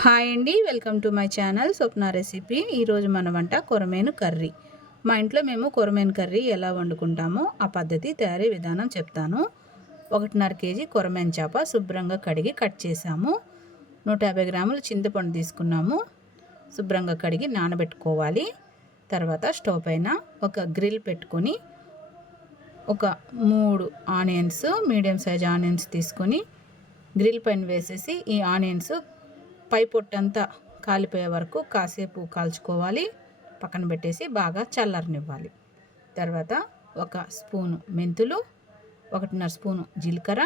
Hi అండి, welcome to my channel Swapna recipe. ఈరోజు మన వంట కొరమేను కర్రీ. మా ఇంట్లో మేము కొరమేను కర్రీ ఎలా వండుకుంటామో ఆ పద్ధతి తయారీ విధానం చెప్తాను. 1.5 కేజీ కొరమేను చేప శుభ్రంగా కడిగి కట్ చేసాము. 150 గ్రాముల చింతపండు తీసుకున్నాము. శుభ్రంగా కడిగి నానబెట్టుకోవాలి. తర్వాత స్టవ్ పైన ఒక గ్రిల్ పెట్టుకొని ఒక 3 ఆనియన్స్, మీడియం సైజ్ ఆనియన్స్ తీసుకొని గ్రిల్ పైన వేసేసి ఈ ఆనియన్స్ పై పొట్టంతా కాలిపోయే వరకు కాసేపు కాల్చుకోవాలి. పక్కన పెట్టేసి బాగా చల్లారనివ్వాలి. తర్వాత 1 స్పూను మెంతులు, 1.5 స్పూను జీలకర్ర,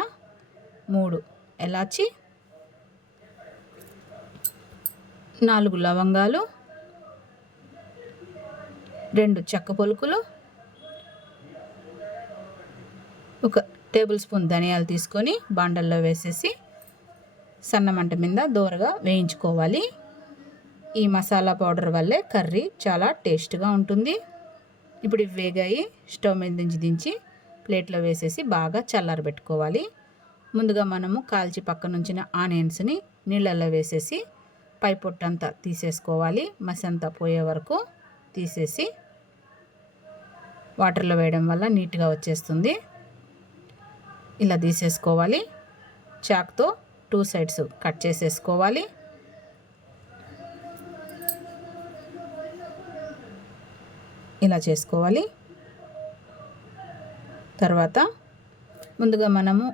3 ఎలాచి, 4 లవంగాలు, 2 చెక్క పొలుకులు, 1 టేబుల్ స్పూన్ ధనియాలు తీసుకొని బాండల్లో వేసేసి సన్న మంట మీద దోరగా వేయించుకోవాలి. ఈ మసాలా పౌడర్ వల్లే కర్రీ చాలా టేస్ట్గా ఉంటుంది. ఇప్పుడు ఇవి వేగాయి. స్టవ్ మీద నుంచి దించి ప్లేట్లో వేసేసి బాగా చల్లారబెట్టుకోవాలి. ముందుగా మనము కాల్చి పక్కన ఉంచిన ఆనియన్స్ని నీళ్ళల్లో వేసేసి పై పొట్టంతా తీసేసుకోవాలి. మసి అంతా పోయే వరకు తీసేసి వాటర్లో వేయడం వల్ల నీట్గా వచ్చేస్తుంది. ఇలా తీసేసుకోవాలి. చాక్తో 2 సైడ్స్ కట్ చేసేసుకోవాలి. ఇలా చేసుకోవాలి. తర్వాత ముందుగా మనము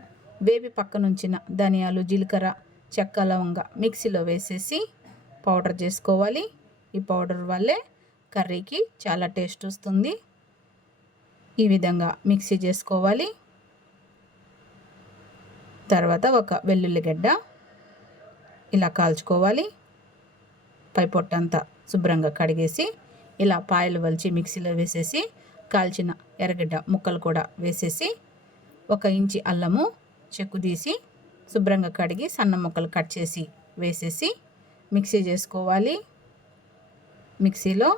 వేపి పక్కనుంచిన ధనియాలు, జీలకర్ర, చెక్క, లవంగ మిక్సీలో వేసేసి పౌడర్ చేసుకోవాలి. ఈ పౌడర్ వల్లే కర్రీకి చాలా టేస్ట్ వస్తుంది. ఈ విధంగా మిక్సీ చేసుకోవాలి. తర్వాత 1 వెల్లుల్లి గడ్డ ఇలా కాల్చుకోవాలి. పై పొట్టంతా శుభ్రంగా కడిగేసి ఇలా పాయలు వలిచి మిక్సీలో వేసేసి కాల్చిన ఎర్రగడ్డ ముక్కలు కూడా వేసేసి 1 ఇంచి అల్లము చెక్కు తీసి శుభ్రంగా కడిగి సన్న ముక్కలు కట్ చేసి వేసేసి మిక్సీ చేసుకోవాలి. మిక్సీలో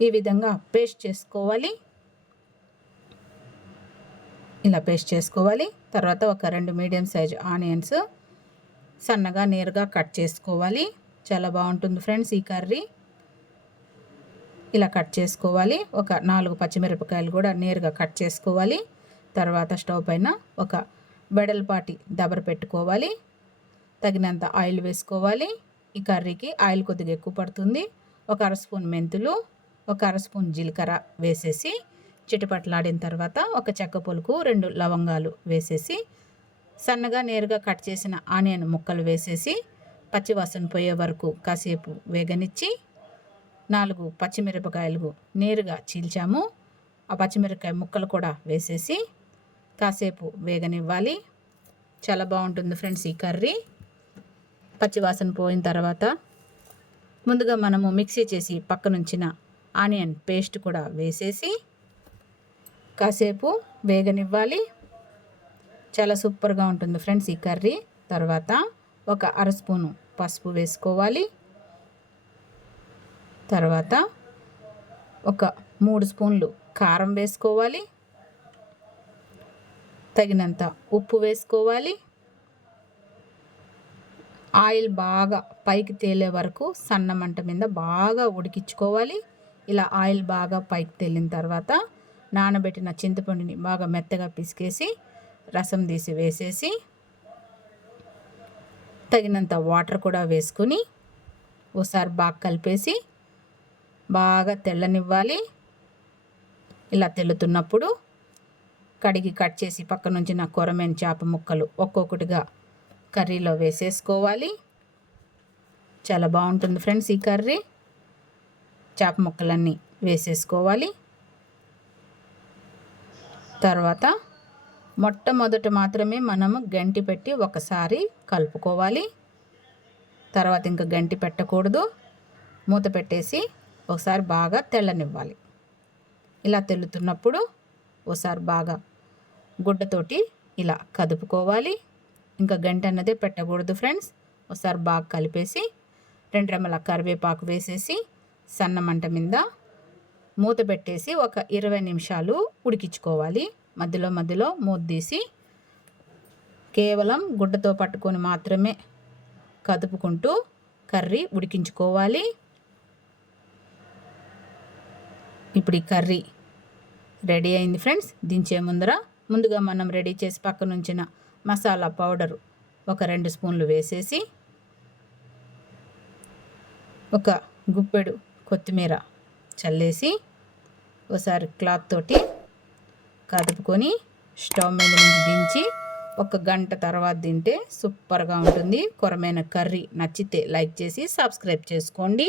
ఈ విధంగా పేస్ట్ చేసుకోవాలి. ఇలా పేస్ట్ చేసుకోవాలి. తర్వాత 2 మీడియం సైజ్ ఆనియన్స్ సన్నగా నేరుగా కట్ చేసుకోవాలి. చాలా బాగుంటుంది ఫ్రెండ్స్ ఈ కర్రీ. ఇలా కట్ చేసుకోవాలి. 4 పచ్చిమిరపకాయలు కూడా నేరుగా కట్ చేసుకోవాలి. తర్వాత స్టవ్ పైన ఒక వెడల్పాటి దబర పెట్టుకోవాలి. తగినంత ఆయిల్ వేసుకోవాలి. ఈ కర్రీకి ఆయిల్ కొద్దిగా ఎక్కువ పడుతుంది. 1 అర స్పూన్ మెంతులు, 1 అర స్పూన్ జీలకర్ర వేసేసి చిటపట్లాడిన తర్వాత 1 చెక్క పొలుకు, 2 లవంగాలు వేసేసి సన్నగా నేరుగా కట్ చేసిన ఆనియన్ ముక్కలు వేసేసి పచ్చివాసన పోయే వరకు కాసేపు వేగనిచ్చి 4 పచ్చిమిరపకాయలు నేరుగా చీల్చాము. ఆ పచ్చిమిరపకాయ ముక్కలు కూడా వేసేసి కాసేపు వేగనివ్వాలి. చాలా బాగుంటుంది ఫ్రెండ్స్ ఈ కర్రీ. పచ్చివాసన పోయిన తర్వాత ముందుగా మనము మిక్సీ చేసి పక్కనుంచిన ఆనియన్ పేస్ట్ కూడా వేసేసి కాసేపు వేగనివ్వాలి. చాలా సూపర్గా ఉంటుంది ఫ్రెండ్స్ ఈ కర్రీ. తర్వాత 1 అర స్పూను పసుపు వేసుకోవాలి. తర్వాత 3 స్పూన్లు కారం వేసుకోవాలి. తగినంత ఉప్పు వేసుకోవాలి. ఆయిల్ బాగా పైకి తేలే వరకు సన్న మంట మీద బాగా ఉడికించుకోవాలి. ఇలా ఆయిల్ బాగా పైకి తేలిన తర్వాత నానబెట్టిన చింతపండుని బాగా మెత్తగా పిసికేసి రసం తీసి వేసేసి తగినంత వాటర్ కూడా వేసుకొని ఒకసారి బాగా కలిపేసి బాగా తెల్లనివ్వాలి. ఇలా తెల్లుతున్నప్పుడు కడిగి కట్ చేసి పక్కనుంచిన కొరమేను చేప ముక్కలు ఒక్కొక్కటిగా కర్రీలో వేసేసుకోవాలి. చాలా బాగుంటుంది ఫ్రెండ్స్ ఈ కర్రీ. చేప ముక్కలన్నీ వేసేసుకోవాలి. తర్వాత మొట్టమొదట మాత్రమే మనము గంటి పెట్టి ఒకసారి కలుపుకోవాలి. తర్వాత ఇంకా గంటి పెట్టకూడదు. మూత పెట్టేసి ఒకసారి బాగా తెల్లనివ్వాలి. ఇలా తెల్లుతున్నప్పుడు ఒకసారి బాగా గుడ్డతోటి ఇలా కదుపుకోవాలి. ఇంకా గంటి అన్నదే పెట్టకూడదు ఫ్రెండ్స్. ఒకసారి బాగా కలిపేసి 2 రెమ్మల కరివేపాకు వేసేసి సన్న మంట మీద మూత పెట్టేసి 20 నిమిషాలు ఉడికించుకోవాలి. మధ్యలో మూత తీసి కేవలం గుడ్డతో పట్టుకొని మాత్రమే కదుపుకుంటూ కర్రీ ఉడికించుకోవాలి. ఇప్పుడు ఈ కర్రీ రెడీ అయింది ఫ్రెండ్స్. దించే ముందుగా మనం రెడీ చేసి పక్కన ఉంచిన మసాలా పౌడరు ఒక 2 స్పూన్లు వేసేసి ఒక గుప్పెడు కొత్తిమీర చల్లేసి ఒకసారి క్లాత్ తోటి కదుపుకొని స్టవ్ మీద నుంచి దించి 1 గంట తర్వాత తింటే సూపర్గా ఉంటుంది. కొరమైన కర్రీ నచ్చితే లైక్ చేసి సబ్స్క్రైబ్ చేసుకోండి.